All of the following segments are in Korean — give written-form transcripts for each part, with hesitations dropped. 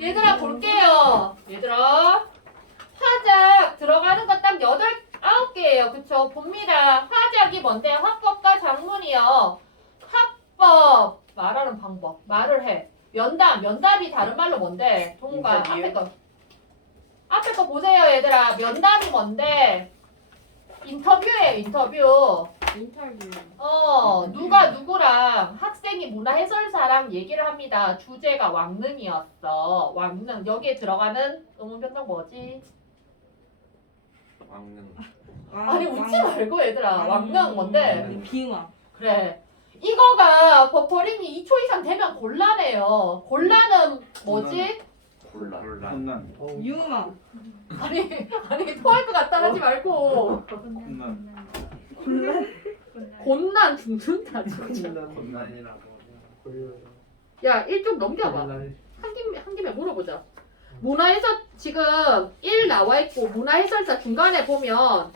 얘들아 볼게요. 얘들아 화작 들어가는 거 딱 9개예요. 그쵸? 봅니다. 화작이 뭔데? 화법과 작문이요. 화법 말하는 방법. 말을 해. 면담이 다른 말로 뭔데? 동우가 앞에 거 보세요 얘들아. 면담이 뭔데? 인터뷰예요. 인터뷰. 누가 누구랑 학생이 문화해설사랑 얘기를 합니다. 주제가 왕릉이었어. 왕릉. 여기에 들어가는 의문변경 뭐지? 왕릉. 아니 웃지 말고 얘들아. 왕릉 뭔데? 비응아. 그래. 이거가 버퍼링이 2초 이상 되면 곤란해요. 곤란은 뭐지? 곤란. 유음아. 아니 토할 것 같다 하지 말고. 곤란 죽는다 진짜. 곤란이라고. 야, 1쪽 넘겨봐. 한 김에 물어보자. 문화해설 지금 1 나와 있고 문화해설사 중간에 보면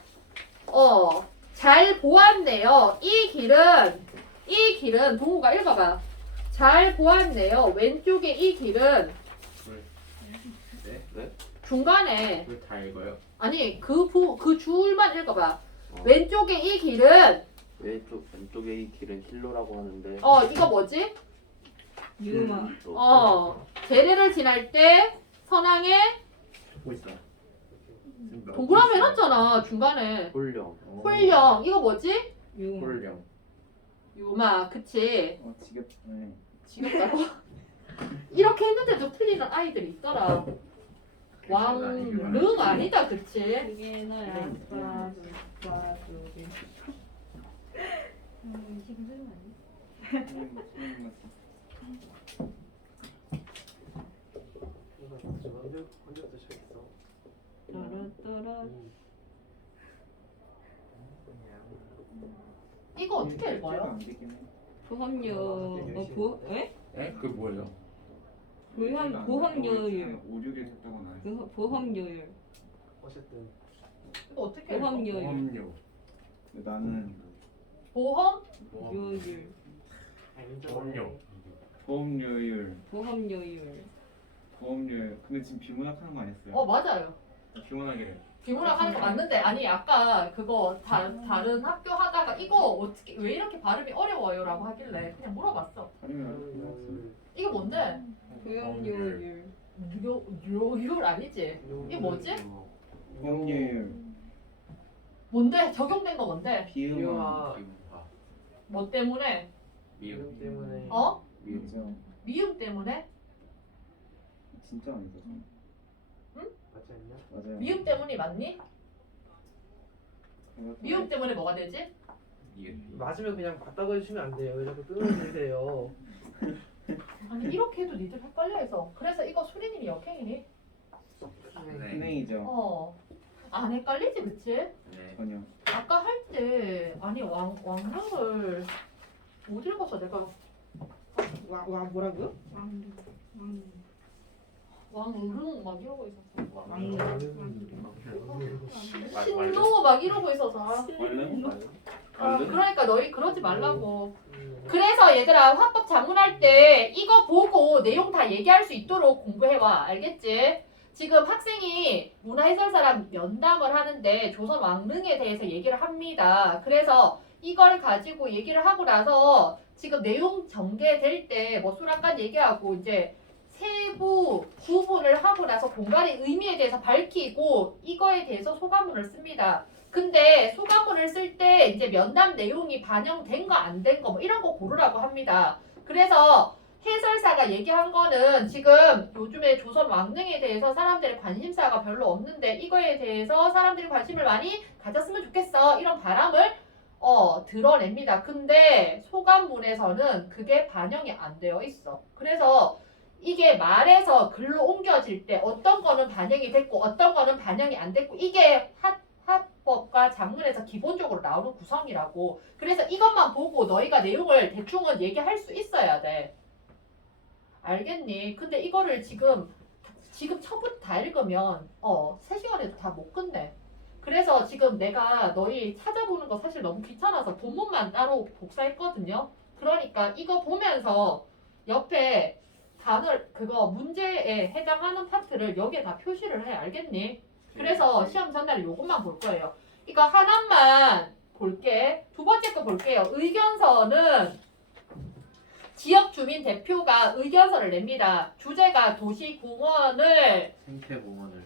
잘 보았네요. 이 길은 동우가 읽어봐. 잘 보았네요. 왼쪽에 이 길은 네? 중간에 왜 다 읽어요? 아니 그 줄만 읽어봐. 왼쪽에 이 길은 왼쪽에 이 길은 힐로라고 하는데 이거 뭐지? 유음아. 재래를 지날 때 선왕에 보고 있어. 동그라미 해놨잖아 중간에. 홀령 홀령 이거 뭐지? 유음아. 홀령. 유마 그치? 지겹네. 지겹다고? 이렇게 했는데도 틀리는 아이들이 있더라. 왕릉 아니다 그치? 그게 너야. 따라따라. 이거 어떻게 읽어요? 보험료. 에? 그 뭐예요? 보험료율. 오류를 했다고 나. 보험료율. 어쨌든 이거 어떻게 읽어? 보험료율. 보험료. 나는 보험? 요율. 보험료. 보험료율. 보험료율. 근데 지금 비문학하는 거 아니었어요? 맞아요. 비문학이래. 비문학 하는 거 맞는데 아니 아까 그거 다른 학교 하다가 이거 어떻게 왜 이렇게 발음이 어려워요라고 하길래 그냥 물어봤어. 아니면 이거 뭔데? 보험료율. 요율 아니지? 이게 뭐지? 보험료율. 뭔데? 적용된 거 뭔데? 비음화. 비문화. 뭐 때문에? 미음. 때문에 그죠? 미음 때문에? 진짜 아니다. 맞지 않냐? 맞아요. 미음 때문이 맞니? 미음 때문에 뭐가 되지? 맞으면 그냥 맞다고 해주시면 안 돼요. 왜 자꾸 끊어주세요? 아니 이렇게 해도 니들 헷갈려해서 그래서 이거 수린이니 역행이니? 진행이죠. 안 헷갈리지 그치? 네. 전혀. 아까 할 때 아니 왕릉을 못 읽어서 내가 뭐라고요? 왕릉 막 이러고 있었어. 말- 신노 막 이러고 있어서. 얼른? 그러니까 너희 그러지 말라고. 그래서 얘들아 화법 작문할 때 이거 보고 내용 다 얘기할 수 있도록 공부해와. 알겠지? 지금 학생이 문화해설사랑 면담을 하는데 조선 왕릉에 대해서 얘기를 합니다. 그래서 이걸 가지고 얘기를 하고 나서 지금 내용 전개될 때 뭐 수락관 얘기하고 이제 세부 구분을 하고 나서 공간의 의미에 대해서 밝히고 이거에 대해서 소감문을 씁니다. 근데 소감문을 쓸 때 이제 면담 내용이 반영된 거 안 된 거 뭐 이런 거 고르라고 합니다. 그래서 해설사가 얘기한 거는 지금 요즘에 조선 왕릉에 대해서 사람들의 관심사가 별로 없는데 이거에 대해서 사람들이 관심을 많이 가졌으면 좋겠어. 이런 바람을 드러냅니다. 근데 소감문에서는 그게 반영이 안 되어 있어. 그래서 이게 말에서 글로 옮겨질 때 어떤 거는 반영이 됐고 어떤 거는 반영이 안 됐고 이게 화법과 작문에서 기본적으로 나오는 구성이라고. 그래서 이것만 보고 너희가 내용을 대충은 얘기할 수 있어야 돼. 알겠니? 근데 이거를 지금 처음부터 다 읽으면 3시간에도 다 못 끝내. 그래서 지금 내가 너희 찾아보는 거 사실 너무 귀찮아서 본문만 따로 복사했거든요. 그러니까 이거 보면서 옆에 단을 그거 문제에 해당하는 파트를 여기에 다 표시를 해. 알겠니? 그래서 시험 전날에 요것만 볼 거예요. 이거 하나만 볼게. 두 번째 거 볼게요. 의견서는 지역 주민 대표가 의견서를 냅니다. 주제가 도시공원을 생태공원을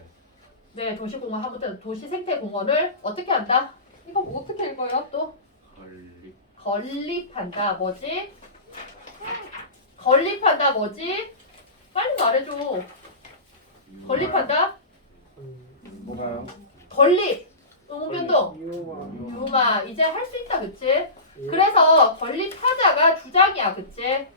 네 도시공원 아무튼 도시생태공원을 어떻게 한다? 이거 뭐 어떻게 읽어요? 또 건립 건립한다. 뭐지? 건립한다. 뭐지? 빨리 말해줘. 건립한다. 뭐가요? 건립. 의문변동. 유화. 유마 이제 할 수 있다. 그치? 예. 그래서 건립하자가 주장이야. 그치?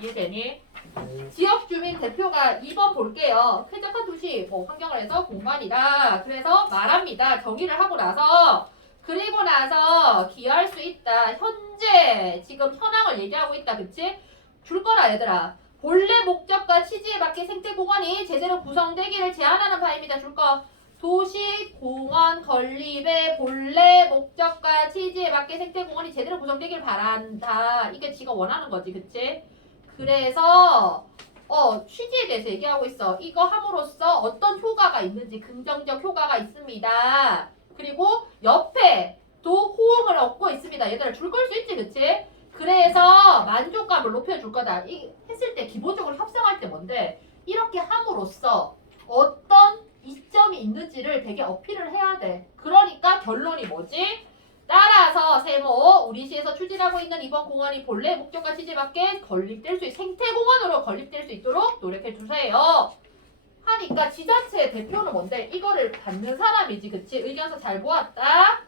이해되니? 네. 지역 주민 대표가 2번 볼게요. 쾌적한 도시 뭐 환경을 해서 공간이다. 그래서 말합니다. 정의를 하고 나서 그리고 나서 기여할 수 있다. 현재 지금 현황을 얘기하고 있다. 그치? 줄 거라 얘들아. 본래 목적과 취지에 맞게 생태공원이 제대로 구성되기를 제안하는 바입니다. 줄 거. 도시공원 건립의 본래 목적과 취지에 맞게 생태공원이 제대로 구성되길 바란다. 이게 지가 원하는 거지. 그치? 그래서 취지에 대해서 얘기하고 있어. 이거 함으로써 어떤 효과가 있는지 긍정적 효과가 있습니다. 그리고 옆에도 호응을 얻고 있습니다. 얘들아 줄 걸 수 있지. 그치? 그래서 만족감을 높여줄 거다. 이 했을 때 기본적으로 협상할 때 뭔데 이렇게 함으로써 어떤 이점이 있는지를 되게 어필을 해야 돼. 그러니까 결론이 뭐지? 따라서 세모 우리 시에서 추진하고 있는 이번 공원이 본래 목적과 취지에 맞게 건립될 수 생태공원으로 건립될 수 있도록 노력해 주세요. 하니까 지자체 대표는 뭔데? 이거를 받는 사람이지. 그치? 의견서 잘 보았다.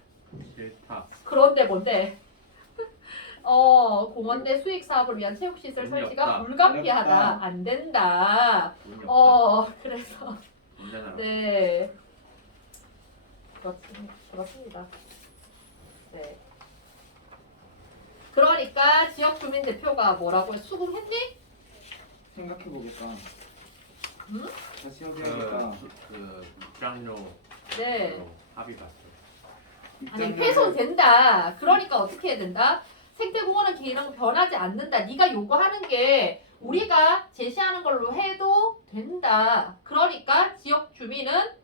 싫다 그런데 뭔데? 공원 내 수익 사업을 위한 체육시설 돈이 설치가 없다. 불가피하다. 어렵다. 안 된다. 돈이 없다 그래서 문제나 네. 그렇습니다. 네. 그러니까 지역 주민 대표가 뭐라고 수긍했니? 생각해보겠다. 응? 다시 해보겠다. 그 입장료 네. 합의 봤어요 아니 훼손된다. 그러니까 어떻게 해야 된다? 생태공원은 기능 변하지 않는다. 네가 요구하는 게 우리가 제시하는 걸로 해도 된다. 그러니까 지역 주민은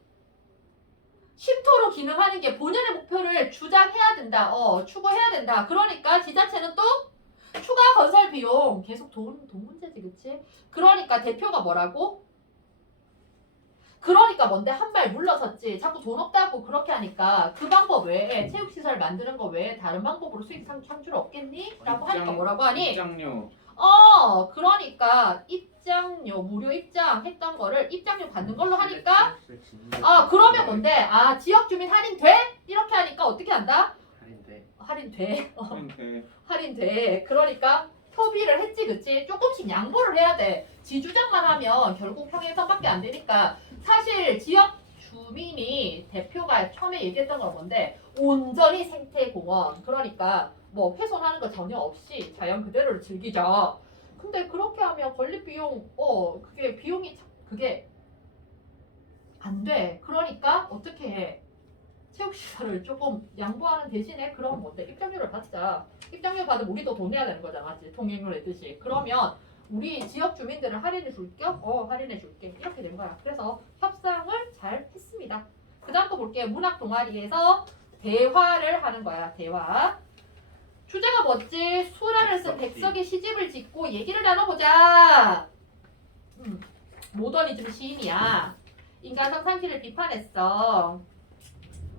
쉼터로 기능하는 게 본연의 목표를 주장해야 된다. 추구해야 된다. 그러니까 지자체는 또 추가 건설 비용 계속 돈 문제지. 그치? 그러니까 대표가 뭐라고? 그러니까 뭔데 한 발 물러섰지. 자꾸 돈 없다고 그렇게 하니까 그 방법 외에 체육시설 만드는 거 외에 다른 방법으로 수익 창출 없겠니? 라고 하니까 뭐라고 하니? 입장료. 그러니까 입장료 무료 입장 했던 거를 입장료 받는 걸로 하니까 네. 그러면 뭔데? 지역 주민 할인 돼? 이렇게 하니까 어떻게 한다? 할인돼 할인돼. 그런데 할인돼. 그러니까 협의를 했지. 그치? 조금씩 양보를 해야 돼. 지 주장만 하면 결국 평행선밖에 안 되니까 사실 지역 주민이 대표가 처음에 얘기했던 건 뭔데 온전히 생태공원 그러니까 뭐 훼손하는 거 전혀 없이 자연 그대로를 즐기자. 근데 그렇게 하면 건립 비용 그게 비용이 그게 안 돼. 그러니까 어떻게 해? 체육시설을 조금 양보하는 대신에 그럼 뭔데 입장료를 받자. 입장료 받으면 우리도 돈 내야 되는 거잖아. 맞지? 통행료 내듯이. 그러면 우리 지역 주민들을 할인해 줄 겸 할인해 줄게. 이렇게 된 거야. 그래서 협상을 잘 했습니다. 그 다음 거 볼게요. 문학 동아리에서 대화를 하는 거야. 대화. 주제가 뭐지? 수라를 쓴 백석이 시집을 짓고 얘기를 나눠보자. 모더니즘 시인이야. 인간 상상시를 비판했어.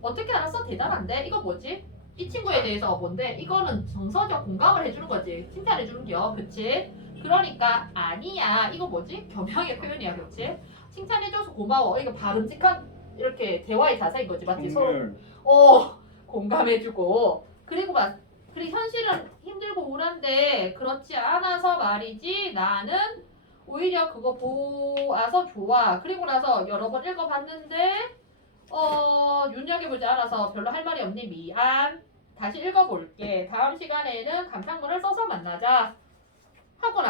어떻게 알았어? 대단한데? 이거 뭐지? 이 친구에 대해서 뭔데? 이거는 정서적 공감을 해주는 거지. 칭찬해주는 겨. 그치? 그러니까 아니야. 이거 뭐지? 겸양의 표현이야. 그치? 칭찬해줘서 고마워. 이거 바람직한 이렇게 대화의 자세인 거지. 맞지? 서로 정말 공감해주고. 그리고 현실은 힘들고 우울한데 그렇지 않아서 말이지. 나는 오히려 그거 보아서 좋아. 그리고 나서 여러 번 읽어봤는데 눈여겨보지 않아서 별로 할 말이 없니? 미안. 다시 읽어볼게. 다음 시간에는 감상문을 써서 만나자. 하고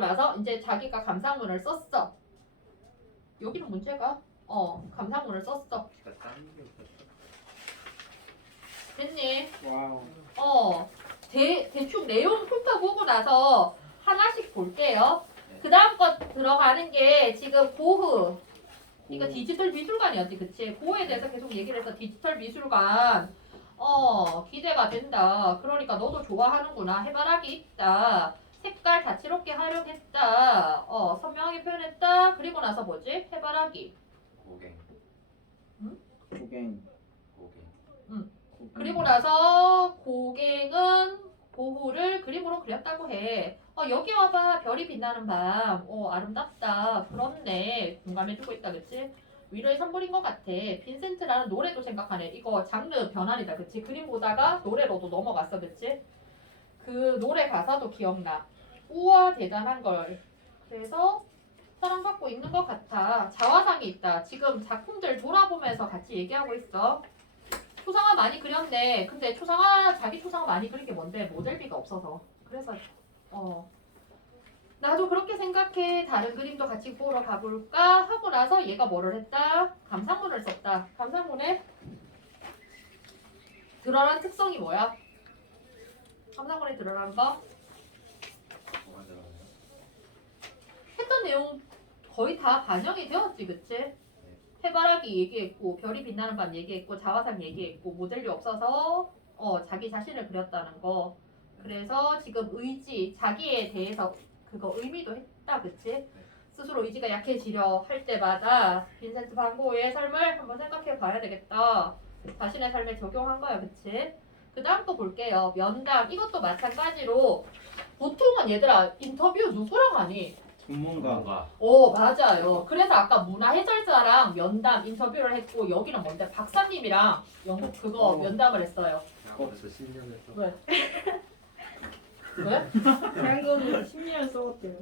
나서 이제 자기가 감상문을 썼어. 여기는 문제가 감상문을 썼어. 됐니? 와우. 대충 내용 훑어보고 나서 하나씩 볼게요. 그 다음 거 들어가는 게 지금 고흐. 이거 디지털 미술관이었지, 그치? 고흐에 대해서 계속 얘기를 해서 디지털 미술관. 기대가 된다. 그러니까 너도 좋아하는구나. 해바라기 있다. 색깔 다채롭게 활용했다. 선명하게 표현했다. 그리고 나서 뭐지? 해바라기. 고갱. 고갱. 고갱. 그리고 나서 고갱은 고흐를 그림으로 그렸다고 해. 여기 와봐. 별이 빛나는 밤. 아름답다. 부럽네. 공감해주고 있다. 그치? 위로의 선물인 것 같아. 빈센트라는 노래도 생각하네. 이거 장르 변환이다. 그치? 그림 보다가 노래로도 넘어갔어. 그치? 그 노래 가사도 기억나. 우와 대단한 걸. 그래서 사랑받고 있는 것 같아. 자화상이 있다. 지금 작품들 돌아보면서 같이 얘기하고 있어. 초상화 많이 그렸네. 근데 자기 초상화 많이 그린 게 뭔데? 모델비가 없어서. 그래서 나도 그렇게 생각해. 다른 그림도 같이 보러 가볼까? 하고 나서 얘가 뭐를 했다? 감상문을 썼다. 감상문에 드러난 특성이 뭐야? 감상문에 드러난 거? 뭐가 들어가요? 했던 내용 거의 다 반영이 되었지, 그치? 해바라기 얘기했고, 별이 빛나는 밤 얘기했고, 자화상 얘기했고, 모델이 없어서 자기 자신을 그렸다는 거. 그래서 지금 의지, 자기에 대해서 그거 의미도 했다, 그치? 스스로 의지가 약해지려 할 때마다 빈센트 반 고흐의 삶을 한번 생각해 봐야 되겠다. 자신의 삶에 적용한 거야, 그치? 그 다음 또 볼게요. 면담. 이것도 마찬가지로 보통은 얘들아 인터뷰 누구랑 하니? 전문가. 맞아요. 그래서 아까 문화 해설사랑 면담 인터뷰를 했고 여기는 뭔데? 박사님이랑 영국 그거 면담을 했어요. 야, 벌써 10년 했어. 왜? 왜? 그런 거는 10년 써봤대요.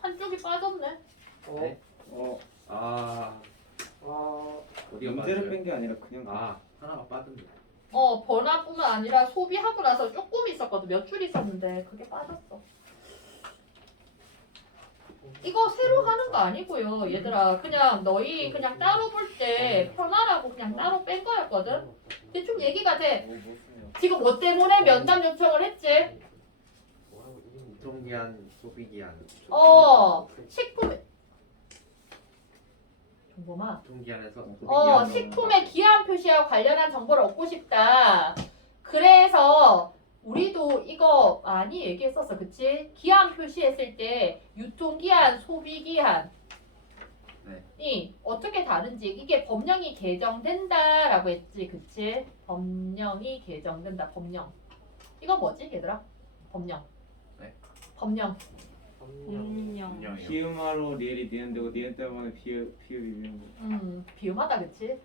한쪽이 빠졌네. 네? 어. 아, 어디가 문제를 빠져요? 뺀 게 아니라 그냥. 하나가 빠졌네. 번화뿐만 아니라 소비하고 나서 조금 있었거든. 몇 줄 있었는데 그게 빠졌어. 이거 새로 하는 거 아니고요, 얘들아. 그냥 너희 그냥 따로 볼 때 편하라고 그냥 따로 뺀 거였거든. 대충 얘기가 돼. 뭐 쓰냐. 지금 뭐 때문에 면담 요청을 했지? 유통기한, 소비기한. 식품 정보만. 유통기한에서 식품의 기한 표시와 관련한 정보를 얻고 싶다. 그래서 우리도 이거 많이 얘기했었어, 그치? 기한 표시했을 때 유통기한, 소비기한 이 어떻게 다른지 이게 법령이 개정된다라고 했지, 그치? 법령이 개정된다, 법령. 이거 뭐지, 얘들아? 법령. 네. 법령. 공룡. 분명해요. 비음하로 리을이 니은되고 니은 때문에 비읍이 비는 거. 비음하다, 그치?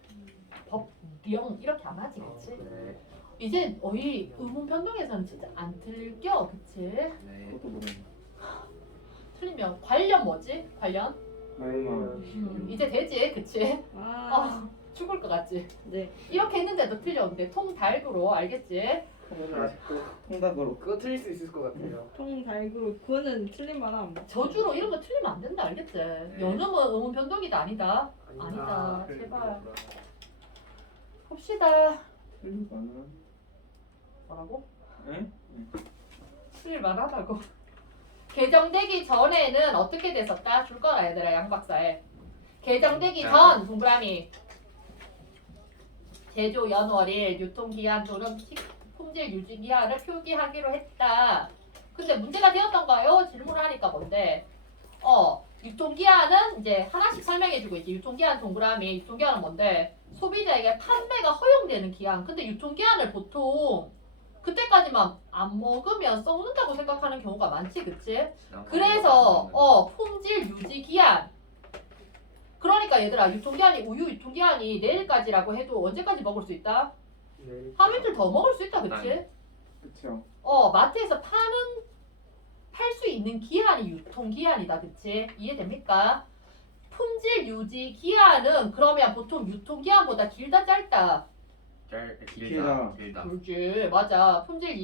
법령 이렇게 안 하지, 그치? 네. 이제 어이 의문 변동에서는 진짜 안 틀려, 그치? 네. 그것도 모르는. 틀리면 관련 뭐지? 관련? 말만. 이제 되지, 그치? 아. 죽을 것 같지? 네. 이렇게 했는데도 틀렸는데 통달구로 알겠지? 저는 아직도 통닭으로. 그거 틀릴 수 있을 것 같아요. 통달구로 그거는 틀린 만함. 저주로 이런 거 틀리면 안 된다, 알겠지? 연음은 의문 변동이다, 아니다? 아니다, 제발. 봅시다. 틀린 거는. 뭐라고? 에? 틀릴 만하다고. 개정되기 전에는 어떻게 됐었다? 줄 거라 얘들아, 양 박사에. 개정되기 전 동그라미. 제조 연월일 유통기한 또는 품질 유지기한을 표기하기로 했다. 근데 문제가 되었던가요? 질문을 하니까 뭔데? 유통기한은 이제 하나씩 설명해주고 있지. 유통기한 동그라미. 유통기한은 뭔데? 소비자에게 판매가 허용되는 기한. 근데 유통기한을 보통 그때까지만 안 먹으면 썩는다고 생각하는 경우가 많지, 그치? 그래서 품질 유지 기한. 그러니까 얘들아, 유통기한이 우유 유통기한이 내일까지라고 해도 언제까지 먹을 수 있다? 하루 이틀 더 먹을 수 있다, 그치? 그쵸. 마트에서 팔 수 있는 기한이 유통기한이다, 그치? 이해됩니까? 품질 유지 기한은 그러면 보통 유통기한보다 길다, 짧다? 길다. 그렇지, 맞아. 품질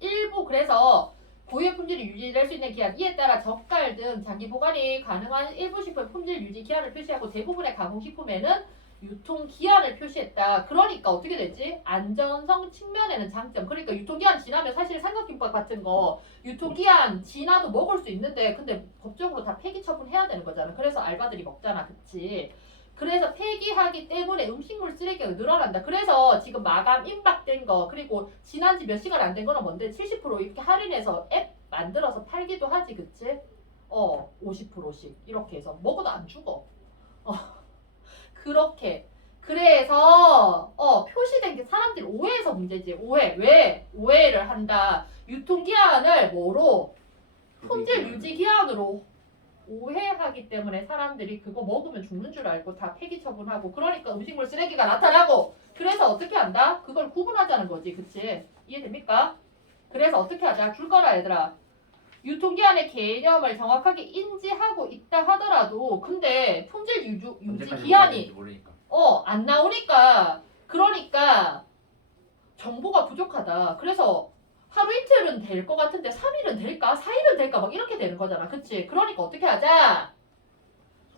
일부 그래서 고유의 품질이 유지될 수 있는 기한, 이에 따라 젓갈 등 장기 보관이 가능한 일부 식품 품질 유지 기한을 표시하고 대부분의 가공식품에는 유통기한을 표시했다. 그러니까 어떻게 되지? 안전성 측면에는 장점. 그러니까 유통기한 지나면 사실 삼각김밥 같은 거 유통기한 지나도 먹을 수 있는데 근데 법적으로 다 폐기 처분해야 되는 거잖아. 그래서 알바들이 먹잖아. 그치? 그래서 폐기하기 때문에 음식물 쓰레기가 늘어난다. 그래서 지금 마감 임박된 거 그리고 지난 지 몇 시간 안 된 거는 뭔데 70% 이렇게 할인해서 앱 만들어서 팔기도 하지. 그치? 50%씩 이렇게 해서 먹어도 안 죽어. 그렇게 그래서 표시된 게 사람들이 오해해서 문제지. 오해. 왜 오해를 한다. 유통기한을 뭐로 품질 유지기한으로 오해하기 때문에 사람들이 그거 먹으면 죽는 줄 알고 다 폐기 처분하고 그러니까 음식물 쓰레기가 나타나고 그래서 어떻게 한다? 그걸 구분하자는 거지. 그치? 이해됩니까? 그래서 어떻게 하자? 줄 거라 얘들아. 유통기한의 개념을 정확하게 인지하고 있다 하더라도 근데 품질 유지 언제까지 기한이 먹어야 되는지 모르니까. 안 나오니까 그러니까 정보가 부족하다. 그래서 하루 이틀은 될 것 같은데 3일은 될까? 4일은 될까? 막 이렇게 되는 거잖아. 그치? 그러니까 어떻게 하자?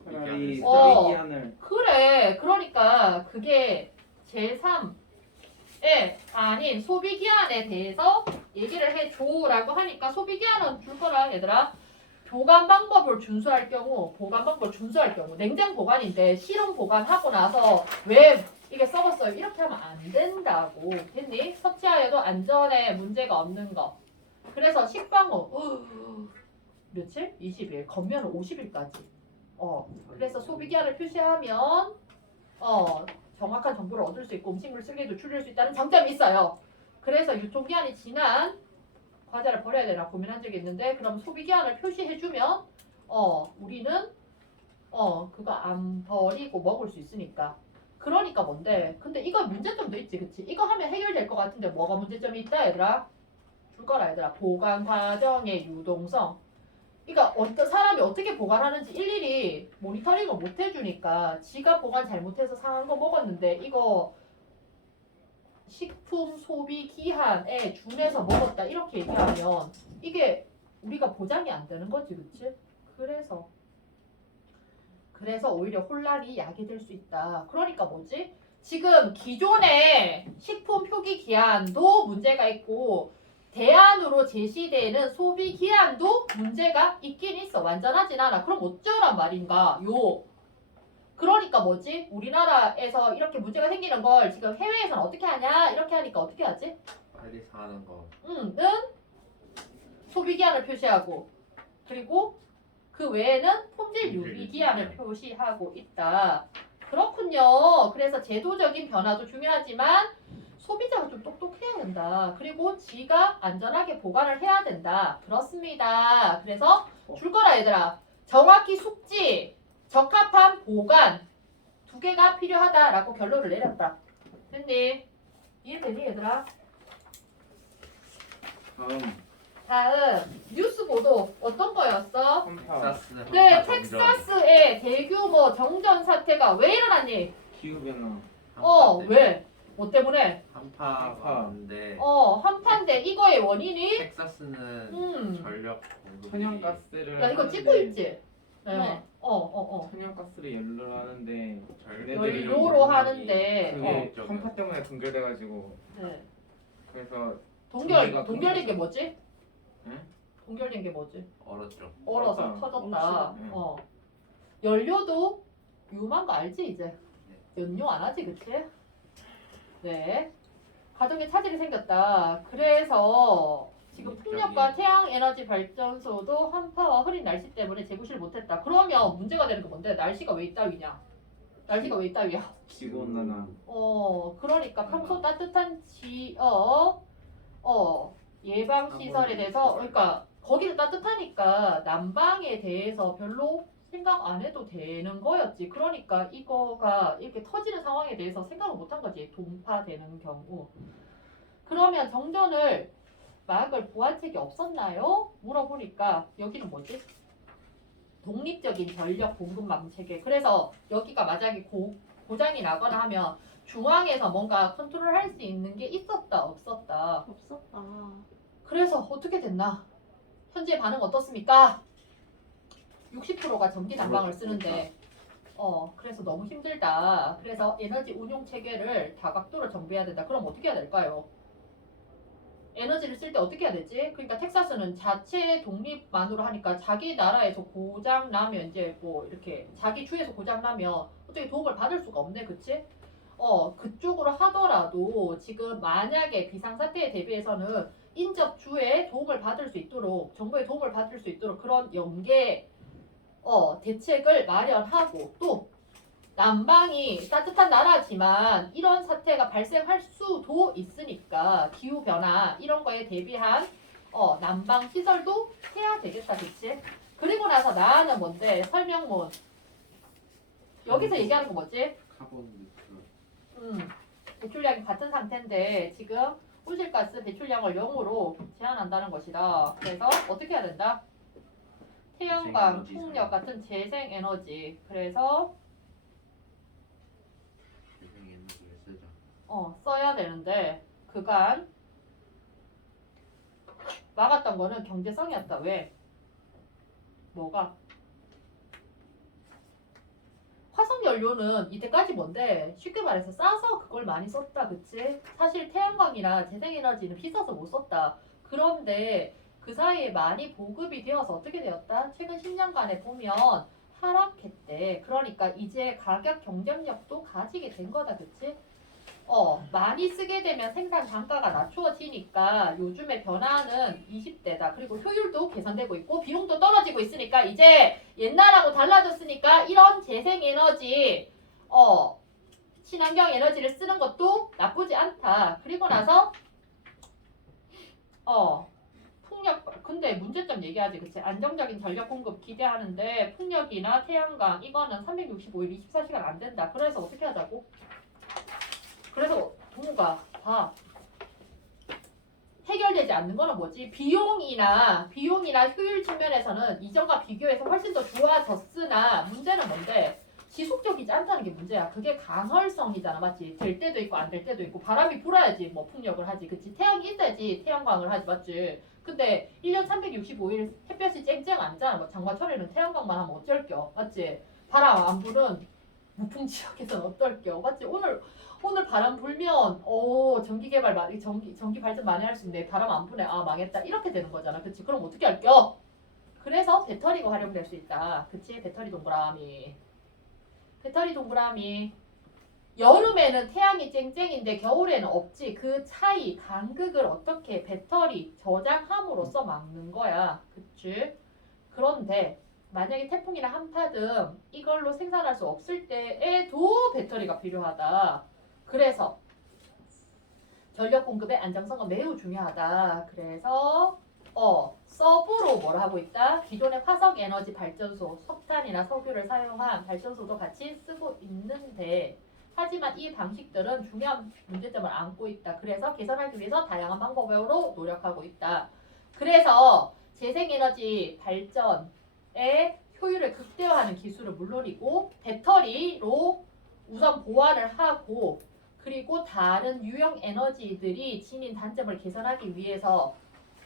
차라리 어. 소비기한을 그래. 그러니까 그게 제3의 아닌 소비기한에 대해서 얘기를 해줘라고 하니까 소비기한은 줄 거라 얘들아. 보관 방법을 준수할 경우 냉장 보관인데 실온 보관하고 나서 왜 이게 썩었어요 이렇게 하면 안 된다고. 됐니? 섭취하여도 안전에 문제가 없는 거. 그래서 식빵호 며칠? 20일 겉면은 50일까지. 그래서 소비기한을 표시하면 정확한 정보를 얻을 수 있고 음식물 쓰레기도 줄일 수 있다는 장점이 있어요. 그래서 유통기한이 지난 과자를 버려야 되나 고민한 적이 있는데 그럼 소비기한을 표시해주면 우리는 그거 안 버리고 먹을 수 있으니까. 그러니까 뭔데? 근데 이거 문제점도 있지. 그치? 이거 하면 해결될 것 같은데 뭐가 문제점이 있다 얘들아? 줄 거라 얘들아. 보관 과정의 유동성. 그러니까 어떤 사람이 어떻게 보관하는지 일일이 모니터링을 못 해주니까 지가 보관 잘못해서 상한 거 먹었는데 이거 식품 소비 기한에 준해서 먹었다 이렇게 얘기하면 이게 우리가 보장이 안 되는 거지. 그치? 그래서 오히려 혼란이 야기될 수 있다. 그러니까 뭐지? 지금 기존의 식품 표기 기한도 문제가 있고 대안으로 제시되는 소비 기한도 문제가 있긴 있어. 완전하진 않아. 그럼 어쩌란 말인가? 그러니까 뭐지? 우리나라에서 이렇게 문제가 생기는 걸 지금 해외에서는 어떻게 하냐? 이렇게 하니까 어떻게 하지? 빨리 사는 거. 는 소비기한을 표시하고 그리고 그 외에는 품질 유지기한을 표시하고 있다. 그렇군요. 그래서 제도적인 변화도 중요하지만 소비자가 좀 똑똑해야 된다. 그리고 지가 안전하게 보관을 해야 된다. 그렇습니다. 그래서 줄 거라 얘들아. 정확히 숙지, 적합한 보관 두 개가 필요하다라고 결론을 내렸다. 됐니? 이해되니 얘들아? 다음 뉴스 보도 어떤 거였어? 텍사스 네, 한파 정전. 텍사스의 대규모 정전 사태가 왜 일어났니? 기후변화 한파 때문에. 왜? 뭐 때문에? 한파가 한파. 왔는데 한파인데 이거의 원인이? 텍사스는 전력 공급이 천연가스를 야 이거 하는데 찍고 있지? 네. 천연가스를 연료로 하는데 연료로 하는데 그게 한파 때문에 동결돼가지고 네. 그래서 동결된 게 뭐지? 응? 동결된 게 뭐지? 얼었죠. 얼어서 얼었다. 터졌다. 응. 연료도 위험한 거 알지 이제? 연료 안 하지 그치? 네. 가정에 차질이 생겼다. 그래서 지금 풍력과 태양에너지 발전소도 한파와 흐린 날씨 때문에 재구시를 못했다. 그러면 문제가 되는 게 뭔데? 날씨가 왜 이따위냐? 날씨가 왜 이따위야? 지구온난화 그러니까 평소 따뜻한 지역 예방 시설에 대해서 그러니까 거기는 따뜻하니까 난방에 대해서 별로 생각 안 해도 되는 거였지. 그러니까 이거가 이렇게 터지는 상황에 대해서 생각을 못한 거지. 동파되는 경우. 그러면 정전을 막을 보완책이 없었나요? 물어보니까 여기는 뭐지? 독립적인 전력 공급망 체계. 그래서 여기가 만약에 고장이 나거나 하면 중앙에서 뭔가 컨트롤할 수 있는 게 있었다 없었다. 없었다. 그래서 어떻게 됐나? 현재 반응 어떻습니까? 60%가 전기 난방을 쓰는데 그래서 너무 힘들다. 그래서 에너지 운용 체계를 다각도로 정비해야 된다. 그럼 어떻게 해야 될까요? 에너지를 쓸 때 어떻게 해야 되지? 그러니까 텍사스는 자체 독립만으로 하니까 자기 나라에서 고장 나면 이제 뭐 이렇게 자기 주에서 고장 나면 어떻게 도움을 받을 수가 없네, 그치? 그쪽으로 하더라도 지금 만약에 비상사태에 대비해서는 인접주에 도움을 받을 수 있도록 정부의 도움을 받을 수 있도록 그런 연계 대책을 마련하고 또 남방이 따뜻한 나라지만 이런 사태가 발생할 수도 있으니까 기후변화 이런 거에 대비한 난방 시설도 해야 되겠다, 그치? 그리고 나서 나는 뭔데? 설명문. 여기서 얘기하는 거 뭐지? 카본 뉴트럴. 배출량이 같은 상태인데 지금 온실가스 배출량을 0으로 제한한다는 것이다. 그래서 어떻게 해야 된다? 태양광, 재생에너지 풍력 같은 재생에너지. 그래서 재생 에너지를 쓰자. 써야 되는데 그간 막았던 거는 경제성이었다. 왜? 뭐가? 화석연료는 이때까지 뭔데? 쉽게 말해서 싸서 그걸 많이 썼다. 그치? 사실 태양광이나 재생에너지는 비싸서 못 썼다. 그런데 그 사이에 많이 보급이 되어서 어떻게 되었다? 최근 10년간에 보면 하락했대. 그러니까 이제 가격 경쟁력도 가지게 된 거다. 그치? 많이 쓰게 되면 생산 단가가 낮추어지니까 요즘의 변화는 20대다. 그리고 효율도 개선되고 있고 비용도 떨어지고 있으니까 이제 옛날하고 달라졌으니까 이런 재생에너지, 친환경 에너지를 쓰는 것도 나쁘지 않다. 그리고 나서 풍력, 근데 문제점 얘기하지, 그치? 안정적인 전력 공급 기대하는데 풍력이나 태양광 이거는 365일 24시간 안 된다. 그래서 어떻게 하자고? 그래서 동우가 봐. 해결되지 않는 거는 뭐지? 비용이나 효율 측면에서는 이전과 비교해서 훨씬 더 좋아졌으나 문제는 뭔데? 지속적이지 않다는 게 문제야. 그게 간헐성이잖아, 맞지? 될 때도 있고 안 될 때도 있고 바람이 불어야지 뭐 풍력을 하지, 그치? 태양이 있어야지 태양광을 하지, 맞지? 근데 1년 365일 햇볕이 쨍쨍 아니잖아. 뭐 장마철에는 태양광만 하면 어쩔겨, 맞지? 바람 안 부는 무풍 지역에서는 어떨겨, 맞지? 오늘 바람 불면 전기 개발 전기 발전 많이 할 수 있는데 바람 안 부네, 아 망했다, 이렇게 되는 거잖아, 그치? 그럼 어떻게 할겨? 그래서 배터리가 활용될 수 있다, 그치? 배터리 동그라미. 여름에는 태양이 쨍쨍인데 겨울에는 없지. 그 차이, 간극을 어떻게 배터리 저장함으로써 막는 거야, 그치? 그런데 만약에 태풍이나 한파등 이걸로 생산할 수 없을 때에도 배터리가 필요하다. 그래서 전력 공급의 안정성은 매우 중요하다. 그래서 서브로 뭘 하고 있다? 기존의 화석 에너지 발전소, 석탄이나 석유를 사용한 발전소도 같이 쓰고 있는데 하지만 이 방식들은 중요한 문제점을 안고 있다. 그래서 개선하기 위해서 다양한 방법으로 노력하고 있다. 그래서 재생에너지 발전의 효율을 극대화하는 기술은 물론이고 배터리로 우선 보완을 하고 그리고 다른 유형 에너지들이 지닌 단점을 개선하기 위해서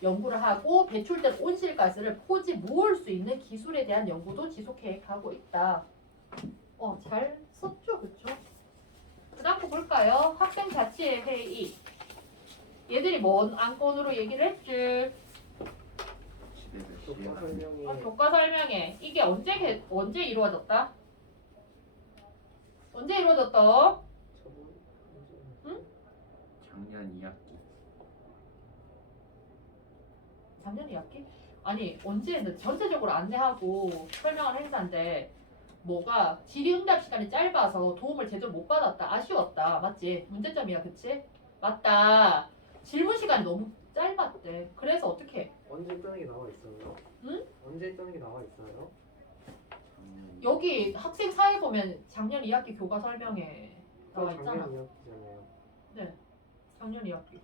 연구를 하고 배출된 온실가스를 포지 모을 수 있는 기술에 대한 연구도 지속해 가고 있다. 잘 썼죠, 그쵸? 그 다음 거 볼까요? 학생 자치의 회의. 얘들이 뭔 안건으로 얘기를 했지? 시대를 교과 지향하는 설명이 교과 설명회. 이게 언제 이루어졌다? 언제 이루어졌다? 작년 2학기. 작년 2학기? 아니 언제 했는데 전체적으로 안내하고 설명을 행사인데 뭐가 질의응답 시간이 짧아서 도움을 제대로 못 받았다. 아쉬웠다. 맞지? 문제점이야, 그치? 맞다. 질문 시간이 너무 짧았대. 그래서 어떻게? 언제 뜨는 게 나와 있어요? 응? 언제 뜨는 게 나와 있어요? 작년 여기 학생 사회 보면 작년 2학기 교과 설명회 나와 있잖아. 작년 이야기잖아요. 네. 작년 2학기.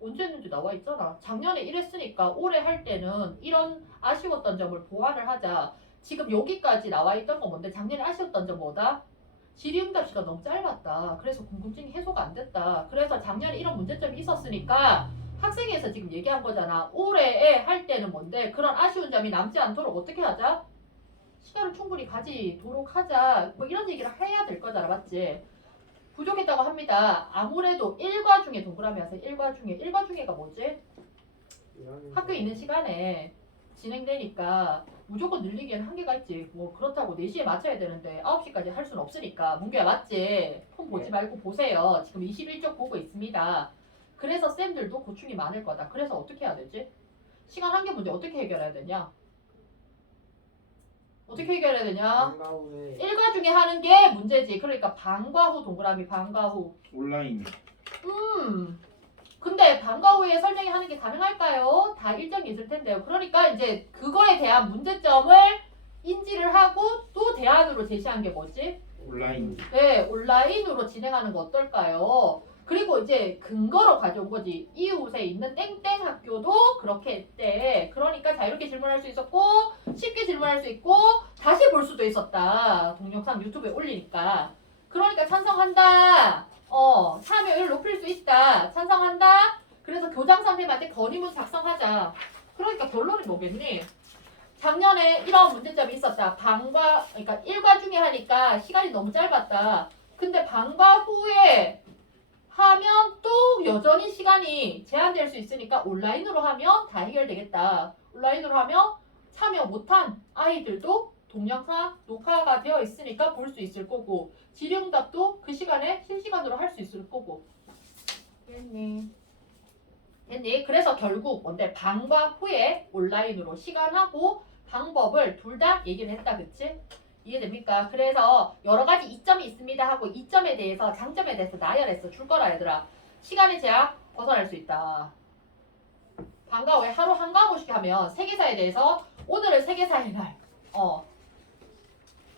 언제 했는지 나와 있잖아. 작년에 이랬으니까 올해 할 때는 이런 아쉬웠던 점을 보완을 하자. 지금 여기까지 나와 있던 건 뭔데? 작년에 아쉬웠던 점 뭐다? 질의응답 시간 너무 짧았다. 그래서 궁금증이 해소가 안 됐다. 그래서 작년에 이런 문제점이 있었으니까 학생회에서 지금 얘기한 거잖아. 올해에 할 때는 뭔데? 그런 아쉬운 점이 남지 않도록 어떻게 하자? 시간을 충분히 가지도록 하자. 뭐 이런 얘기를 해야 될 거잖아. 맞지? 부족했다고 합니다. 아무래도 일과 중에 동그라미 하세요. 일과 중에가 뭐지? 학교에 있는 시간에 진행되니까 무조건 늘리기에는 한계가 있지. 뭐 그렇다고 4시에 맞춰야 되는데 9시까지 할 수는 없으니까. 문규야 맞지? 폰 보지 말고 보세요. 지금 21쪽 보고 있습니다. 그래서 쌤들도 고충이 많을 거다. 그래서 어떻게 해야 되지? 시간 한계 문제 어떻게 해결해야 되냐? 어떻게 해결해야 되냐? 방과 후에 일과 중에 하는 게 문제지. 그러니까 방과 후 동그라미 방과 후. 온라인. 근데 방과 후에 설명이 하는 게 가능할까요? 다 일정이 있을 텐데요. 그러니까 이제 그거에 대한 문제점을 인지를 하고 또 대안으로 제시한 게 뭐지? 온라인. 네, 온라인으로 진행하는 거 어떨까요? 그리고 이제 근거로 가져온 거지. 이웃에 있는 땡땡 학교도 그렇게 했대. 그러니까 자유롭게 질문할 수 있었고 쉽게 질문할 수 있고 다시 볼 수도 있었다. 동영상 유튜브에 올리니까. 그러니까 찬성한다. 참여율 높일 수 있다. 찬성한다. 그래서 교장 선생님한테 건의문 작성하자. 그러니까 결론이 뭐겠니? 작년에 이런 문제점이 있었다. 그러니까 일과 중에 하니까 시간이 너무 짧았다. 근데 방과 후에 하면 또 여전히 시간이 제한될 수 있으니까 온라인으로 하면 다 해결되겠다. 온라인으로 하면 참여 못한 아이들도 동영상 녹화가 되어 있으니까 볼 수 있을 거고 질의응답도 그 시간에 실시간으로 할 수 있을 거고. 됐니? 그래서 결국 뭔데? 방과 후에 온라인으로 시간하고 방법을 둘 다 얘기를 했다. 그치? 이해됩니까? 그래서 여러 가지 이점이 있습니다 하고 이점에 대해서 장점에 대해서 나열해서 줄 거라 얘들아. 시간의 제약 벗어날 수 있다. 방과 후에 하루 한 과목씩 하면 세계사에 대해서 오늘은 세계사의 날,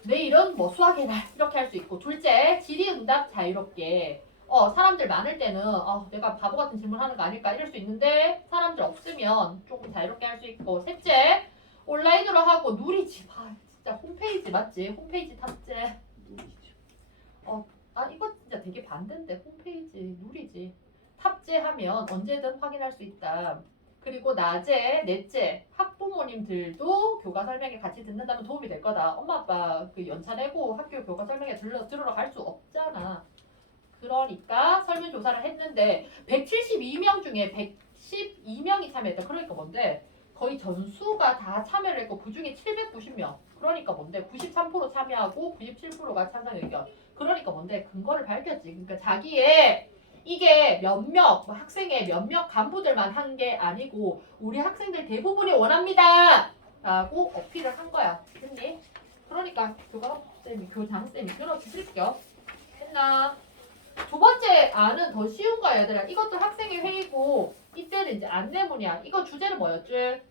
내일은 뭐 수학의 날 이렇게 할 수 있고, 둘째 질의응답 자유롭게. 사람들 많을 때는 내가 바보 같은 질문하는 거 아닐까 이럴 수 있는데 사람들 없으면 조금 자유롭게 할 수 있고, 셋째 온라인으로 하고 누리집. 진짜 홈페이지 맞지? 홈페이지 탑재. 누리죠. 이거 진짜 되게 반대인데 홈페이지 누리지. 탑재하면 언제든 확인할 수 있다. 그리고 넷째 학부모님들도 교과 설명회 같이 듣는다면 도움이 될 거다. 엄마 아빠 그 연차 내고 학교 교과 설명회 들으러 갈 수 없잖아. 그러니까 설문조사를 했는데 172명 중에 112명이 참여했다. 그러니까 뭔데? 거의 전수가 다 참여를 했고 그 중에 790명. 그러니까 뭔데? 93% 참여하고 97%가 찬성 의견. 그러니까 뭔데? 근거를 밝혔지. 그러니까 자기의 이게 몇몇 학생의 몇몇 간부들만 한 게 아니고 우리 학생들 대부분이 원합니다 라고 어필을 한 거야. 됐니? 그러니까 교장쌤이 들어주실게요. 됐나? 두 번째 안은 더 쉬운 거야 얘들아. 이것도 학생의 회의고 이때는 이제 안내문이야. 이거 주제는 뭐였지?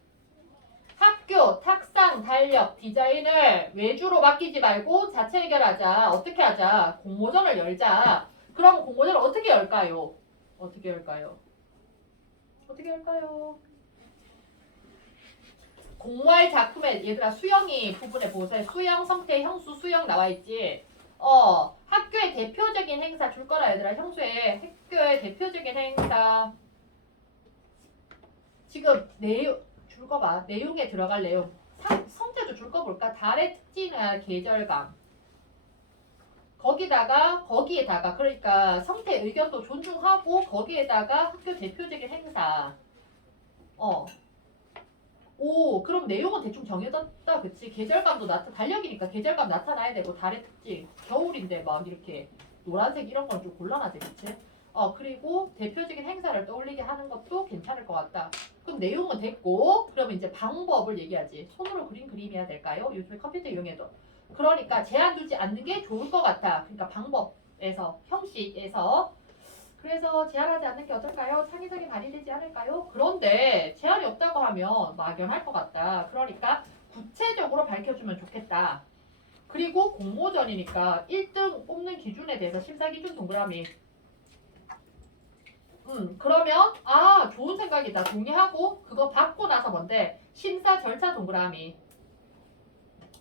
학교, 탁상, 달력, 디자인을 외주로 맡기지 말고 자체 해결하자. 어떻게 하자? 공모전을 열자. 그럼 공모전을 어떻게 열까요? 공모할 작품에 얘들아 수영이 부분에 보세요. 수영, 성태, 형수, 수영 나와있지. 학교의 대표적인 행사 줄 거라 얘들아. 학교의 대표적인 행사. 지금 줄 거 봐. 내용에 들어갈 내용. 성태도 줄 거 볼까? 달의 특징은 계절감. 거기에다가 그러니까 성태 의견도 존중하고 거기에다가 학교 대표적인 행사. 그럼 내용은 대충 정해졌다. 그치? 계절감도 달력이니까 계절감 나타나야 되고 달의 특징. 겨울인데 막 이렇게 노란색 이런 건 좀 곤란하지. 그치? 그리고 대표적인 행사를 떠올리게 하는 것도 괜찮을 것 같다. 그럼 내용은 됐고 그러면 이제 방법을 얘기하지. 손으로 그린 그림이어야 될까요? 요즘에 컴퓨터 이용해도. 그러니까 제한 두지 않는 게 좋을 것 같아. 그러니까 방법에서, 형식에서. 그래서 제한하지 않는 게 어떨까요? 창의성이 발휘되지 않을까요? 그런데 제한이 없다고 하면 막연할 것 같다. 그러니까 구체적으로 밝혀주면 좋겠다. 그리고 공모전이니까 1등 뽑는 기준에 대해서 심사기준 동그라미. 그러면 좋은 생각이다. 동의하고 그거 받고 나서 뭔데? 심사 절차 동그라미.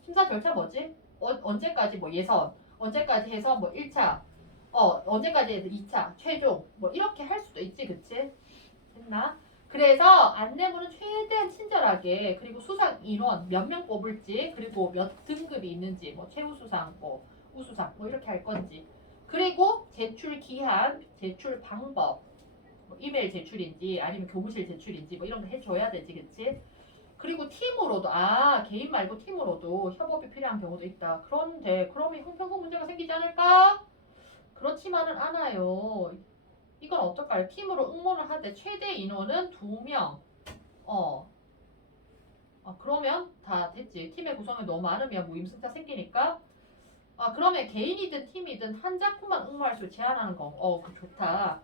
심사 절차 뭐지? 언제까지 뭐 예선, 언제까지 해서 뭐 1차, 언제까지 해서 2차, 최종 뭐 이렇게 할 수도 있지. 그치? 됐나? 그래서 안내문은 최대한 친절하게 그리고 수상 인원 몇 명 뽑을지 그리고 몇 등급이 있는지 뭐 최우수상 뭐 우수상 뭐 이렇게 할 건지 그리고 제출 기한, 제출 방법 뭐 이메일 제출인지 아니면 교무실 제출인지 뭐 이런 거 해줘야 되지 그치? 그리고 팀으로도 개인 말고 팀으로도 협업이 필요한 경우도 있다. 그런데 그러면 형평성 문제가 생기지 않을까? 그렇지만은 않아요. 이건 어떨까요? 팀으로 응모를 하되 최대 인원은 2명. 그러면 다 됐지. 팀의 구성이 너무 많으면 무임승차 생기니까. 그러면 개인이든 팀이든 한 작품만 응모할 수 제한하는 거. 그 좋다.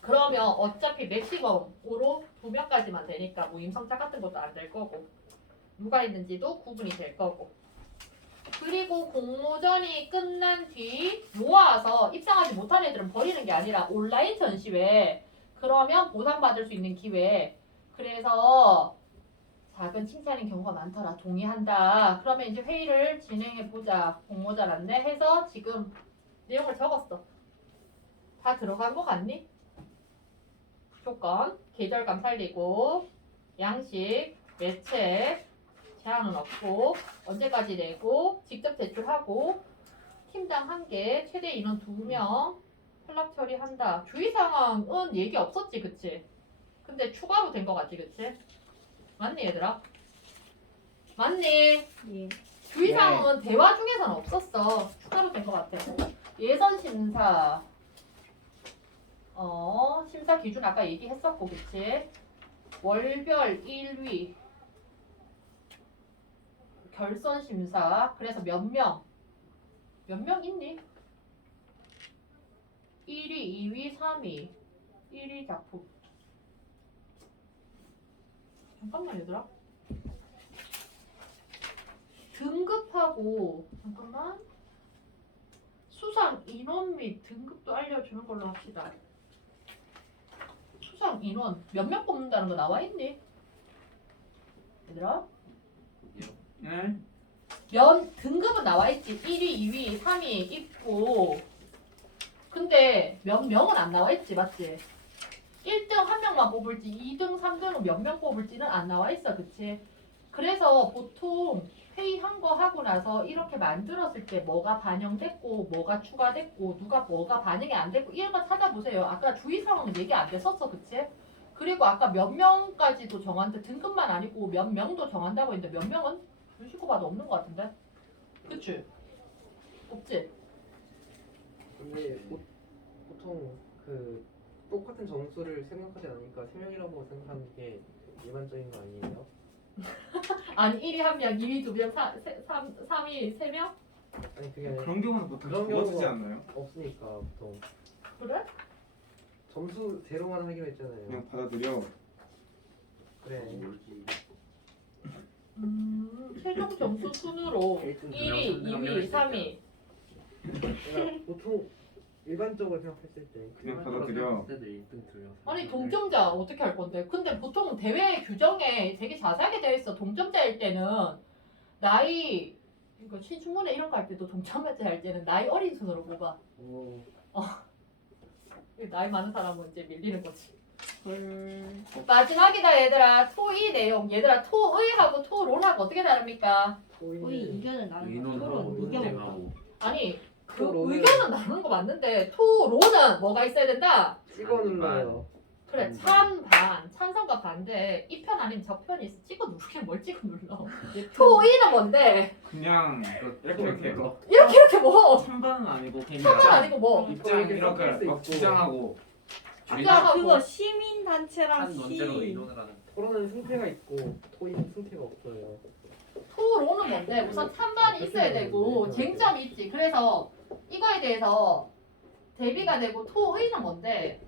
그러면 어차피 맥시멈으로 2명까지만 되니까 무임승차 같은 것도 안 될 거고. 누가 있는지도 구분이 될 거고. 그리고 공모전이 끝난 뒤 모아서 입상하지 못한 애들은 버리는 게 아니라 온라인 전시회 그러면 보상받을 수 있는 기회 그래서 작은 칭찬인 경우가 많더라 동의한다 그러면 이제 회의를 진행해 보자 공모전 안내해서 지금 내용을 적었어 다 들어간 거 같니? 조건 계절감 살리고 양식 매체 제한은 없고 언제까지 내고 직접 제출하고 팀당 1개 최대 인원 2명 연락 처리한다. 주의 상황은 얘기 없었지 그치? 근데 추가로 된 거 같지 그치? 맞니 얘들아? 맞니? 예. 주의 상황은 대화 중에서는 없었어. 추가로 된 거 같아. 예선 심사 심사 기준 아까 얘기했었고 그치? 월별 1위 결선 심사 그래서 몇 명 있니? 1위, 2위, 3위 1위 작품 잠깐만 얘들아 등급하고 잠깐만 수상 인원 및 등급도 알려주는 걸로 합시다 수상 인원 몇 명 뽑는다는 거 나와 있니? 얘들아 네? 등급은 나와 있지. 1위, 2위, 3위 있고. 근데 몇 명은 안 나와 있지, 맞지? 1등 한 명만 뽑을지, 2등, 3등은 몇 명 뽑을지는 안 나와 있어, 그치? 그래서 보통 회의한 거 하고 나서 이렇게 만들었을 때 뭐가 반영됐고, 뭐가 추가됐고, 누가 뭐가 반영이 안 됐고, 이런 거 찾아보세요. 아까 주의 상황은 얘기 안 됐었어, 그치? 그리고 아까 몇 명까지도 정한데 등급만 아니고 몇 명도 정한다고 했는데 몇 명은 눈치고 봐도 없는 것 같은데? 그치? 없지? 근데 보통 그 똑같은 점수를 생각하지 않으니까 3명이라고 생각하는 게 일반적인 거 아니에요? 아니 1위 1명, 2위 2명, 3위 3명? 아니 그게 아니라 그런 경우는 보통 그런 적어주지 경우가 않나요? 없으니까 보통 그래? 점수 제로만 하기로 했잖아요. 그냥 받아들여. 그래. 모르지. 최종 점수 순으로 1위, 2위, 3위 그러니까 보통 일반적으로 생각했을 때 그냥 받아들여. 아니 동점자 어떻게 할 건데? 근데 보통 대회 규정에 되게 자세하게 되어 있어. 동점자일 때는 나이 이거 신춘문예 이런 거 할 때도 동점자 할 때는 나이 어린 순으로 뽑아. 오, 나이 많은 사람은 이제 밀리는 거지. 헐. 마지막이다 얘들아. 토의 내용. 얘들아 토의하고 토론하고 어떻게 다릅니까? 거의 이견은 나는 거. 의논하고 토론 이견 없다. 논쟁하고 아니 그 토론은- 의견은 나누는 거 맞는데 토론은 뭐가 있어야 된다? 찍어 눌러요. 그래 찬반 찬성과 반대 이 편 아니면 저 편이 있어. 찍어 누르게 뭘 찍어 눌러? 토의는 뭔데? 그냥 이렇게 이렇게 뭐? 찬반은 아니고 그냥 찬반 아니고 뭐? 입장 이렇게 섞일 이렇게 수 막 있고. 주장하고 주장하고 그거 시민 단체랑 한 논제로 의논을 하는 토론은 승패가 있고 토의는 승패가 없어요. 토론은 뭔데? 우선 찬반이 있어야 되고 쟁점이 있지. 그래서 이거에 대해서 대비가 되고 토의는 뭔데?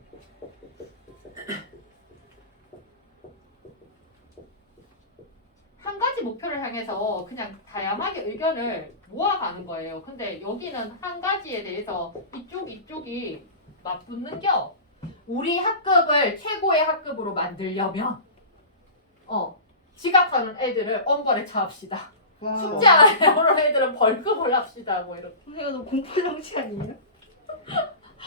한 가지 목표를 향해서 그냥 다양하게 의견을 모아가는 거예요. 근데 여기는 한 가지에 대해서 이쪽이 맞붙는겨. 우리 학급을 최고의 학급으로 만들려면 지각하는 애들을 엄벌에 처합시다. 와. 숙제 안 해오는 애들은 벌금을 합시다. 뭐 이렇게. 이거 너무 공포 정치 아니에요?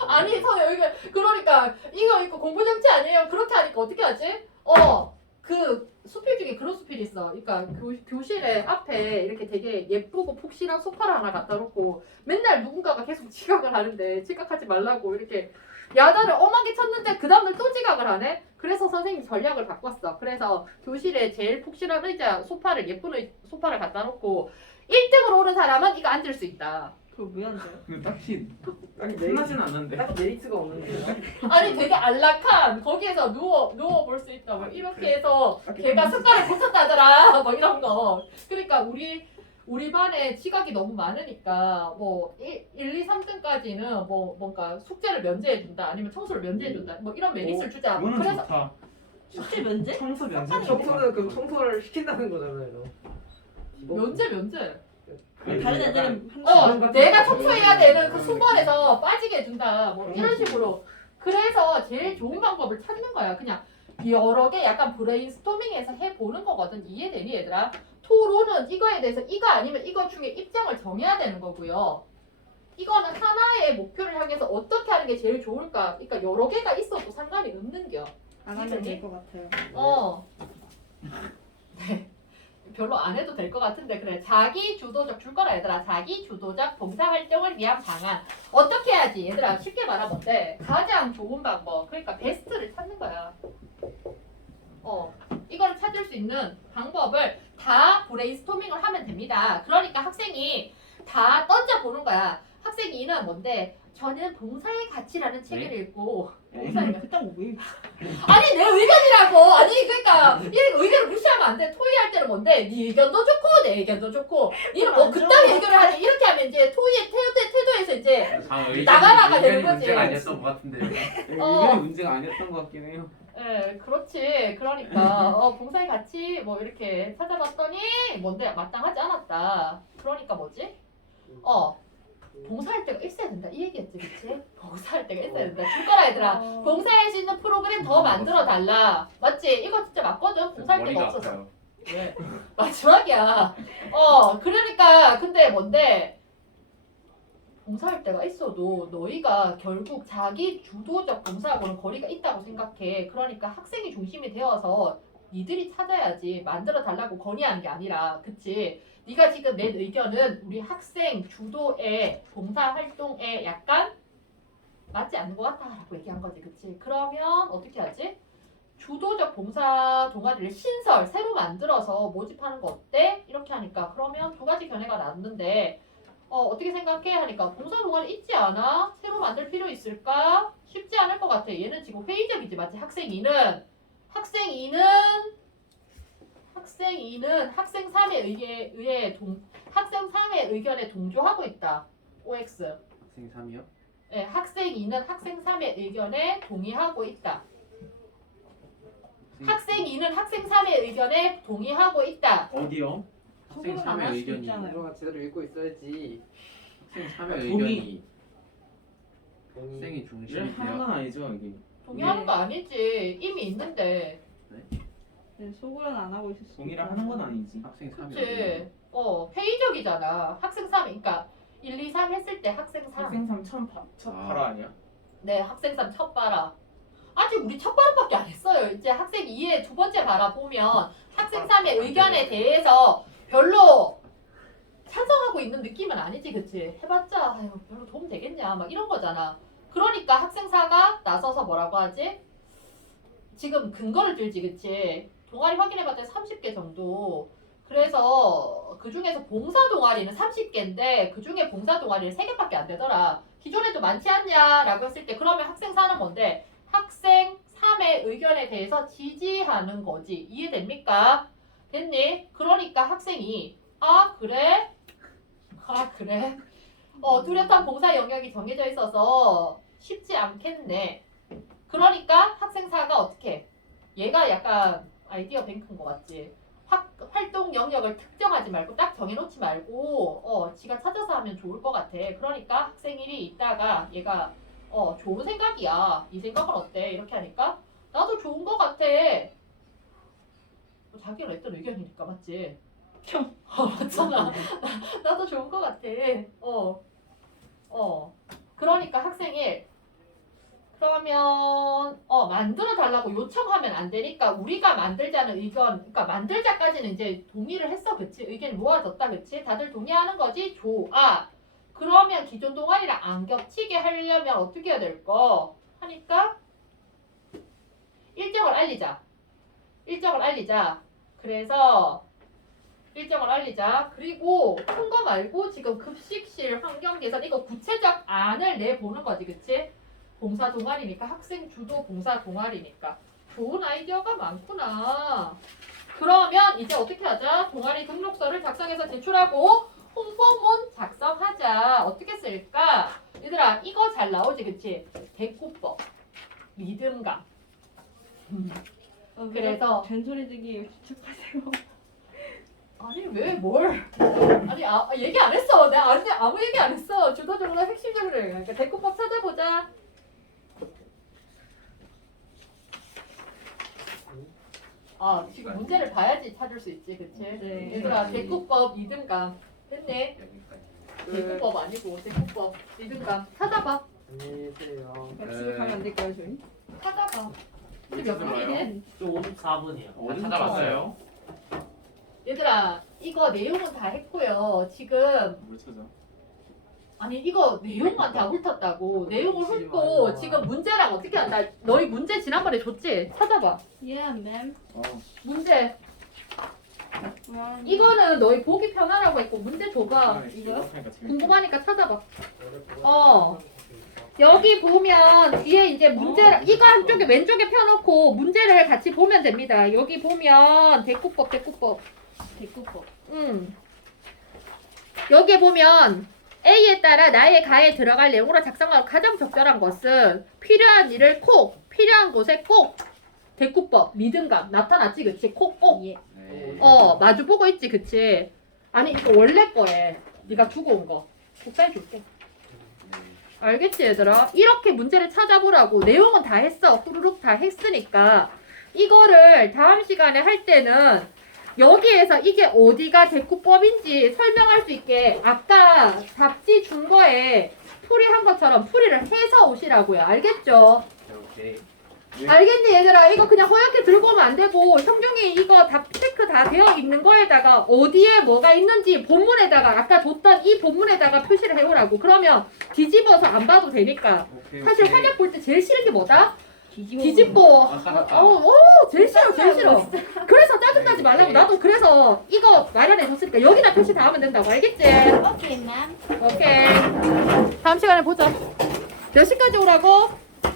아니 선생님 여기가 그러니까 이거 있고 공부 정치 아니에요. 그렇게 하니까 어떻게 하지? 그 수필 중에 그런 수필이 있어. 그러니까 교실에 앞에 이렇게 되게 예쁘고 푹신한 소파를 하나 갖다 놓고 맨날 누군가가 계속 지각을 하는데 지각하지 말라고 이렇게 야단을 엄하게 쳤는데 그 다음날 또 지각을 하네? 그래서 선생님이 전략을 바꿨어. 그래서 교실에 제일 푹신한 의자 소파를 예쁜 소파를 갖다 놓고 1등으로 오른 사람은 이거 앉을 수 있다. 그걸 왜 앉아요? 근데 딱히 딱히 끝나진 않는데. 딱히 메리트가 없는데요. 아니 되게 안락한 거기에서 누워 볼 수 있다 뭐 이렇게 해서 걔가 습관을 고쳤다더라 뭐 이런 거. 그러니까 우리 반에 지각이 너무 많으니까 뭐 1, 2, 3등까지는 뭐 뭔가 숙제를 면제해 준다 아니면 청소를 면제해 준다 뭐 이런 메리트를 주자. 이거는 그래서 좋다. 숙제 면제? 청소 면제. 청소는 그럼 청소를 시킨다는 거잖아요. 면제. 다른 애들은 내가 청소해야 되는 그 수건에서 빠지게 해준다 뭐 이런 식으로. 그래서 제일 좋은 방법을 찾는 거야. 그냥 여러 개 약간 브레인스토밍해서 해보는 거거든. 이해되니 얘들아? 토론은 이거에 대해서 이거 아니면 이거 중에 입장을 정해야 되는 거고요. 이거는 하나의 목표를 향해서 어떻게 하는 게 제일 좋을까? 그러니까 여러 개가 있어도 상관이 없는겨. 안 하면 될 것 같아요. 네. 별로 안 해도 될 것 같은데 그래. 자기 주도적 줄 거라 얘들아. 자기 주도적 봉사 활동을 위한 방안. 어떻게 해야지 얘들아? 쉽게 말하면 가장 좋은 방법. 그러니까 베스트를 찾는 거야. 이걸 찾을 수 있는 방법을 다 브레인스토밍을 하면 됩니다. 그러니까 학생이 다 던져보는 거야. 학생 2는 뭔데? 저는 봉사의 가치라는 책을 읽고 봉사의 그딴 거 왜? 아니 내 의견이라고. 아니 그러니까 이 의견을 무시하면 안 돼. 토의할 때는 뭔데? 네 의견도 좋고 내 의견도 좋고 니는 뭐 그딴 의견을 하지. 이렇게 하면 이제 토의의 태도에서 이제 나가라가 되는 거지. 문제가 아니었던 것 같은데. 의견이 문제가 아니었던 것 같긴 해요. 예, 그렇지. 그러니까 봉사의 가치 뭐 이렇게 찾아봤더니 뭔데 마땅하지 않았다. 그러니까 뭐지? 봉사할 때가 있어야 된다. 이 얘기였지, 그치? 봉사할 때가 있어야 된다. 줄 거라 얘들아. 봉사할 수 있는 프로그램 더 만들어 달라. 맞지? 이거 진짜 맞거든. 봉사할 데가 없어서. 아파요. 왜? 마지막이야. 그러니까 근데 뭔데? 봉사할 때가 있어도 너희가 결국 자기 주도적 봉사하고는 거리가 있다고 생각해. 그러니까 학생이 중심이 되어서 니들이 찾아야지 만들어 달라고 건의하는 게 아니라, 그치? 네가 지금 낸 의견은 우리 학생 주도의 봉사활동에 약간 맞지 않는 것 같다라고 얘기한 거지, 그치? 그러면 어떻게 하지? 주도적 봉사 동아리를 새로 만들어서 모집하는 거 어때? 이렇게 하니까 그러면 두 가지 견해가 나왔는데 어떻게 생각해? 하니까 봉사 동아리 있지 않아? 새로 만들 필요 있을까? 쉽지 않을 것 같아. 얘는 지금 회의적이지, 맞지? 학생 2는 학생 3의 학생 3의 의견에 동조하고 있다. OX. 학생 3이요? 네, 학생 2는 학생 3의 의견에 동의하고 있다. 학생 2는 학생 3의 의견에 동의하고 있다. 어디요? 학생 속으로는 안 3의 할 수도 의견이 있잖아요. 이거가 제대로 읽고 있어야지. 학생 3의 동의. 의견이 학생이 중심이 일 하는 되어 건 아니죠 여기. 동의하는 거 아니지. 이미 있는데. 네, 속으로는 안 하고 있을 수 동의를 있잖아요. 하는 건 아니지. 학생 3의 그치. 의견이 회의적이잖아. 학생 3, 그러니까 1, 2, 3 했을 때 학생 3. 학생 3 첫 파라 아니야? 네, 학생 3 첫 바라. 아직 우리 첫 바라밖에 안 했어요. 이제 학생 2의 두 번째 바라 보면 학생 3의 의견에 대해서 별로 찬성하고 있는 느낌은 아니지, 그치? 해봤자 아유, 별로 도움 되겠냐, 막 이런 거잖아. 그러니까 학생 4가 나서서 뭐라고 하지? 지금 근거를 들지, 그치? 동아리 확인해봤더니 30개 정도. 그래서 그 중에서 봉사 동아리는 30개인데 그 중에 봉사 동아리는 3개밖에 안 되더라. 기존에도 많지 않냐라고 했을 때 그러면 학생 4는 뭔데? 학생 3의 의견에 대해서 지지하는 거지. 이해됩니까? 됐니? 그러니까 학생이 그래? 그래? 뚜렷한 봉사 영역이 정해져 있어서 쉽지 않겠네. 그러니까 학생 4가 어떻게? 얘가 약간 아이디어 뱅크인 것 같지? 활동 영역을 특정하지 말고 딱 정해놓지 말고 지가 찾아서 하면 좋을 것 같아. 그러니까 학생 1이 있다가 얘가 좋은 생각이야. 이 생각은 어때? 이렇게 하니까 나도 좋은 것 같아. 자기가 냈던 의견이니까 맞지? 맞잖아. 나도 좋은 것 같아. 그러니까 학생 1 그러면 만들어 달라고 요청하면 안 되니까 우리가 만들자는 의견, 그러니까 만들자까지는 이제 동의를 했어, 그치? 의견이 모아졌다, 그치? 다들 동의하는 거지? 좋아. 그러면 기존 동아리랑 안 겹치게 하려면 어떻게 해야 될까? 하니까 일정을 알리자. 그래서 일정을 알리자. 그리고 큰 거 말고 지금 급식실 환경 개선 이거 구체적 안을 내보는 거지, 그치? 봉사 동아리니까 학생 주도 봉사 동아리니까 좋은 아이디어가 많구나. 그러면 이제 어떻게 하자? 동아리 등록서를 작성해서 제출하고 홍보문 작성하자. 어떻게 쓸까? 얘들아 이거 잘 나오지, 그치? 대꾸법, 리듬감. 그래서 잔소리 듣기 집착하세요. 아니 왜 뭘? 아니 얘기 안 했어. 내가 아무 얘기 안 했어. 주도적으로 핵심적으로 얘기해. 그러니까 대꾸법 찾아보자. 지금 문제를 봐야지 찾을 수 있지, 그치? 네. 얘들아 대꾸법 리듬감 됐네. 여기까지. 대꾸법 아니고 대꾸법 리듬감 찾아봐. 안녕히 계세요. 집에 가면 안 될까요, 저희? 찾아봐. 우리 몇 분이네? 저 54분이요. 어디 찾아봤어요? 얘들아 이거 내용은 다 했고요. 지금 뭘 찾아? 아니 이거 내용만 다 훑었다고. 내용을 훑고 지금 문제랑 어떻게 한다. 너희 문제 지난번에 줬지? 찾아봐. Yeah, ma'am. 문제. 이거는 너희 보기 편하라고 했고 문제 줘봐. 이거요? 궁금하니까 찾아봐. 여기 보면 뒤에 이제 문제 이거 한쪽에 왼쪽에 펴놓고 문제를 같이 보면 됩니다. 여기 보면 대꾸법. 대꾸법. 여기에 보면 A에 따라 나의 가에 들어갈 내용으로 작성하고 가장 적절한 것은 필요한 일을 필요한 곳에 꼭 대꾸법 리듬감 나타났지, 그치? 꼭 예. 마주보고 있지, 그치? 아니 이거 원래 거에 네가 주고 온 거 복사해 줄게. 알겠지 얘들아? 이렇게 문제를 찾아보라고. 내용은 다 했어. 후루룩 다 했으니까 이거를 다음 시간에 할 때는 여기에서 이게 어디가 대꾸법인지 설명할 수 있게 아까 답지 준 거에 풀이한 것처럼 풀이를 해서 오시라고요. 알겠죠? 오케이. 알겠니 얘들아? 이거 그냥 허옇게 들고 오면 안 되고 형중이 이거 답 체크 다 되어 있는 거에다가 어디에 뭐가 있는지 본문에다가 아까 줬던 이 본문에다가 표시를 해오라고. 그러면 뒤집어서 안 봐도 되니까. 사실 화면 볼 때 제일 싫은 게 뭐다? 뒤집고 제일 싫어. 그래서 짜증나지 말라고. 나도 그래서 이거 마련해 줬으니까 여기다 표시 다 하면 된다고. 알겠지? Okay, ma'am. 오케이. 다음 시간에 보자. 몇 시까지 오라고?